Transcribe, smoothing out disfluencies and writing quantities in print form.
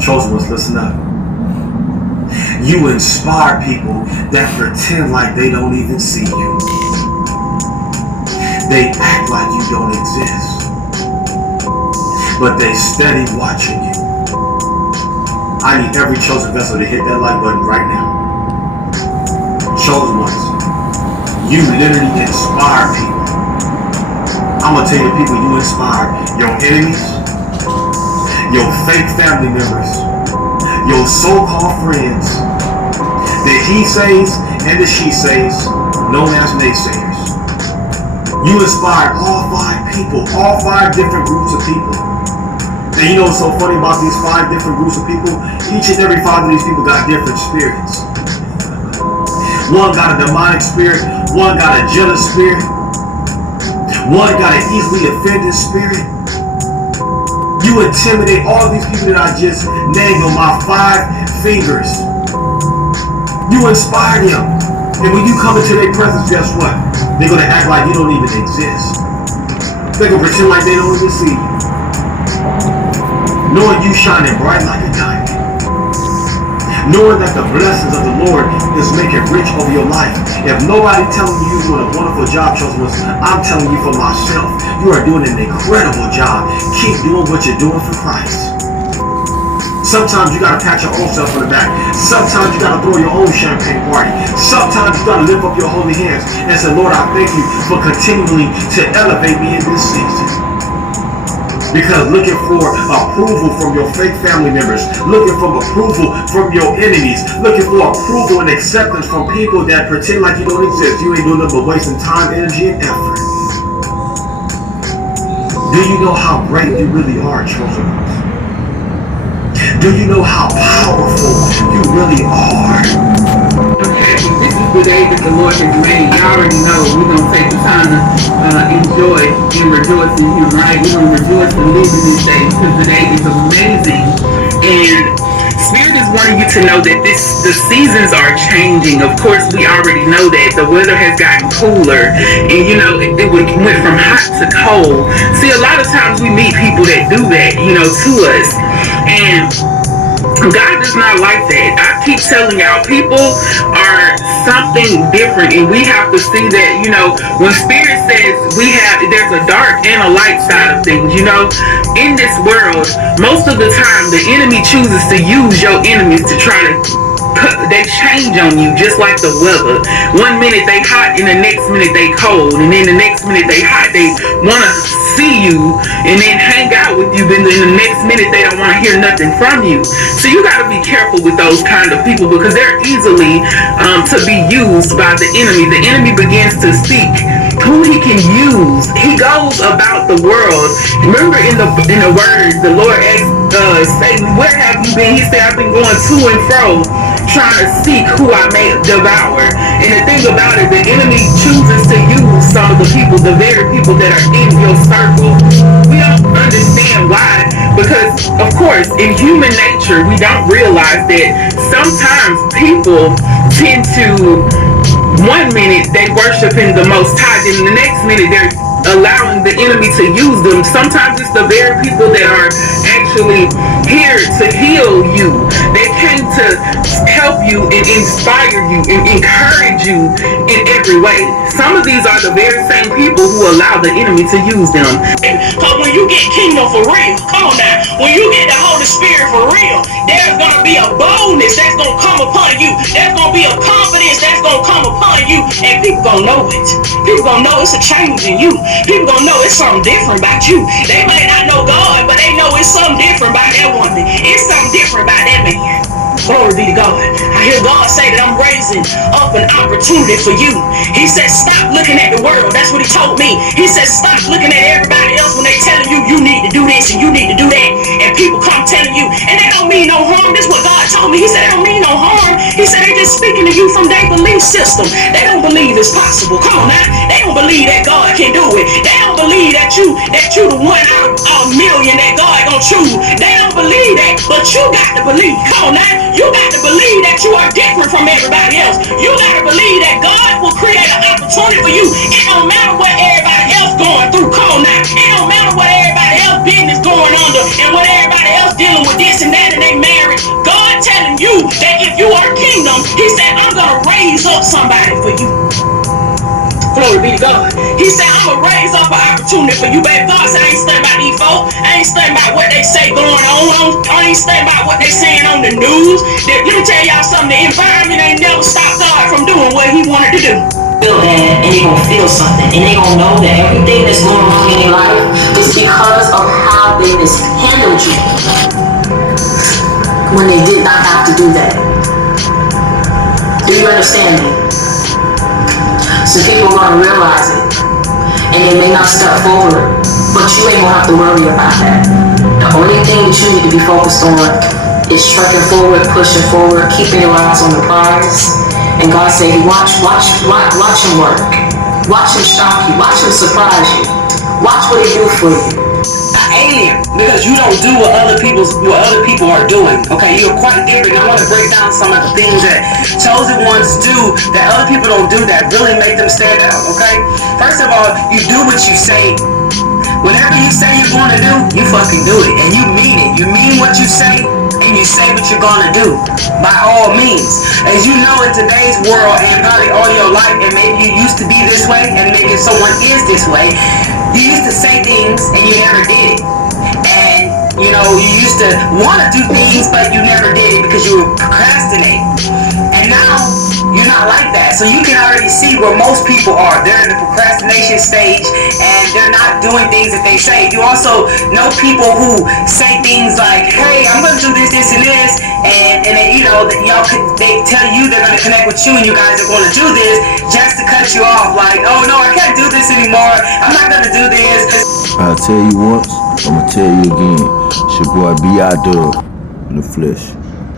Chosen ones, listen up. You inspire people that pretend like they don't even see you. They act like you don't exist, but they steady watching you. I need every chosen vessel to hit that like button right now. Chosen ones, you literally inspire people. I'm gonna tell you the people you inspire: your enemies, your fake family members, your so-called friends, the he says and the she says, known as naysayers. You inspired all 5 people, all 5 different groups of people. And you know what's so funny about these 5 different groups of people? Each and every 5 of these people got different spirits. One got a demonic spirit, one got a jealous spirit, one got an easily offended spirit. You intimidate all these people that I just named on my 5 fingers. You inspire them. And when you come into their presence, guess what? They're going to act like you don't even exist. They're going to pretend like they don't even see you. Knowing you shining bright like a diamond. Knowing that the blessings of the Lord is making rich over your life. If nobody telling you you're doing a wonderful job, chosen ones, I'm telling you for myself, you are doing an incredible job. Keep doing what you're doing for Christ. Sometimes you gotta pat your own self on the back. Sometimes you gotta throw your own champagne party. Sometimes you gotta lift up your holy hands and say, Lord, I thank you for continuing to elevate me in this season. Because looking for approval from your fake family members, looking for approval from your enemies, looking for approval and acceptance from people that pretend like you don't exist, you ain't doing nothing but wasting time, energy, and effort. Do you know how great you really are, chosen ones? Do you know how powerful you really are? Okay, this is the day that the Lord has made. You already know we're going to take the time to enjoy and rejoice in Him, right? We're going to rejoice and live in this day because the day is amazing. And Spirit is wanting you to know that the seasons are changing. Of course, we already know that. The weather has gotten cooler. And, you know, it went from hot to cold. See, a lot of times we meet people that do that, you know, to us. And God does not like that. I keep telling y'all, people are something different, and we have to see that, you know, when Spirit says there's a dark and a light side of things, you know, in this world, most of the time, the enemy chooses to use your enemies to try to they change on you just like the weather. One minute they hot and the next minute they cold, and then the next minute they hot. They want to see you and then hang out with you, then in the next minute they don't want to hear nothing from you. So you got to be careful with those kind of people because they're easily to be used by the enemy. The enemy begins to seek who he can use. He goes about the world. Remember in the word, the Lord asked Satan, where have you been? He said, I've been going to and fro trying to seek who I may devour. And the thing about it, the enemy chooses to use some of the people, the very people that are in your circle. We don't understand why, because of course in human nature we don't realize that sometimes people tend to, one minute they worshiping the Most High, then the next minute they're allowing the enemy to use them. Sometimes it's the very people that are actually here to heal you. They came to help you and inspire you and encourage you in every way. Some of these are the very same people who allow the enemy to use them. Because when you get kingdom for real, come on now, when you get the Holy Spirit for real, there's going to be a boldness that's going to come upon you. There's going to be a confidence that's going to come upon you, and people going to know it. People going to know it's a change in you. People gonna know it's something different about you. They may not know God, but they know it's something different about that woman. It's something different about that man. Glory be to God. I hear God say that I'm raising up an opportunity for you. He said, stop looking at the world. That's what he told me. He said, stop looking at everybody else when they telling you you need to do this and you need to do that. And people come telling you, and they don't mean no harm. This is what God told me. He said, they don't mean no harm. He said, they just speaking to you from their belief system. They don't believe it's possible. Come on now. They don't believe that God can do it. They don't believe that you the one out of a million that God gonna choose. They don't believe that, but you got to believe. Come on now. You got to believe that you are different from everybody else. You got to believe that God will create an opportunity for you. It don't matter what everybody else going through. Come on now. It don't matter what everybody everybody else business going under and what everybody else dealing with this and that and they married. God telling you that if you are kingdom, he said, I'm gonna raise up somebody for you. Glory be to God. He said, I'm gonna raise up an opportunity for you, baby. God said, I ain't studying about these folks. I ain't studying about what they say going on. I ain't studying about what they saying on the news. Let me tell y'all something. The environment ain't never stopped God from doing what he wanted to do. Feel that, and they gonna feel something, and they gonna know that everything that's going on in their life is because of how they mishandled you when they did not have to do that. Do you understand me? Some people are gonna realize it, and they may not step forward, but you ain't gonna have to worry about that. The only thing that you need to be focused on is trucking forward, pushing forward, keeping your eyes on the prize. And God said, watch him work. Watch him shock you. Watch him surprise you. Watch what he do for you. Alien, because you don't do what other people are doing. Okay, you're quite different. I want to break down some of the things that chosen ones do that other people don't do that really make them stand out. Okay, first of all, you do what you say. Whatever you say you're going to do, you fucking do it, and you mean it. You mean what you say, and you say what you're going to do. By all means, as you know, in today's world and probably all your life, and maybe you used to be this way, and maybe someone is this way. You used to say things and you never did it. And you know, you used to want to do things but you never did it because you were procrastinating. And now you're not like that. So you can already see where most people are. They're in the procrastination stage and they're not doing things that they say. You also know people who say things like, hey, I'm gonna do this, this, and this, and they, you know, they tell you they're gonna connect with you and you guys are gonna do this just to cut you off. Like, oh no, I can't do this anymore. I'm not gonna do this. I'll tell you once, I'ma tell you again. It's your boy B.I.Dub in the flesh.